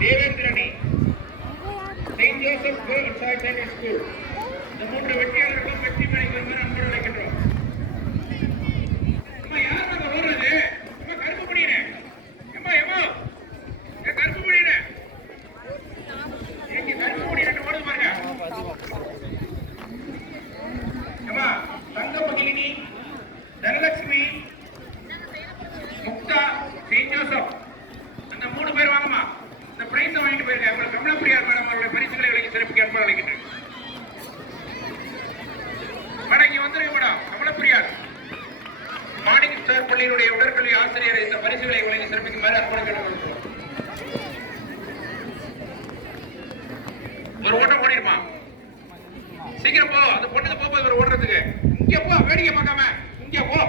தேவேந்திரணி, saint Joseph girls higher secondary school. இந்த 3 வெற்றியாளர்களும் வெற்றி மேடைக்கு வருமாறு அன்போடு அழைக்கின்றோம். அம்மா யார் அங்க ஓடுறது? அம்மா கருப்பு பண்ணிடு. அம்மா எம்மா கருப்பு பண்ணிடு. ஏங்க கருப்பு பண்ணிடு ஓடுது பாருங்க. அம்மா தங்கமகிழினி, தனலட்சுமி, முக்தா, செயின்ட் ஜோசப் அந்த 3 பேர் வாங்கம்மா. இந்த பிரைஸ் வாங்கிட்டு போயிருக்காங்க. கமலப்பிரியார் மேடம் அவருடைய பரிசுகளை விலகி சிறப்பிக்க அன்போடு அழைக்கின்றேன். மேடம் இங்க வந்துருங்க மேடம். கமலப்பிரியார் மார்னிங் ஸ்டார் பள்ளியினுடைய உடற்கல்வி ஆசிரியர் இந்த பரிசுகளை வழங்கி சிறப்பிக்குமாறு அன்போடு கேட்டுக்கொள்கிறோம். ஒரு ஓட்டம் ஓடிருமா? சீக்கிரம் போ. அந்த பொண்ணு போகும்போது ஒரு ஓடுறதுக்கு இங்க போ. வேடிக்கை பார்க்காம இங்க போ.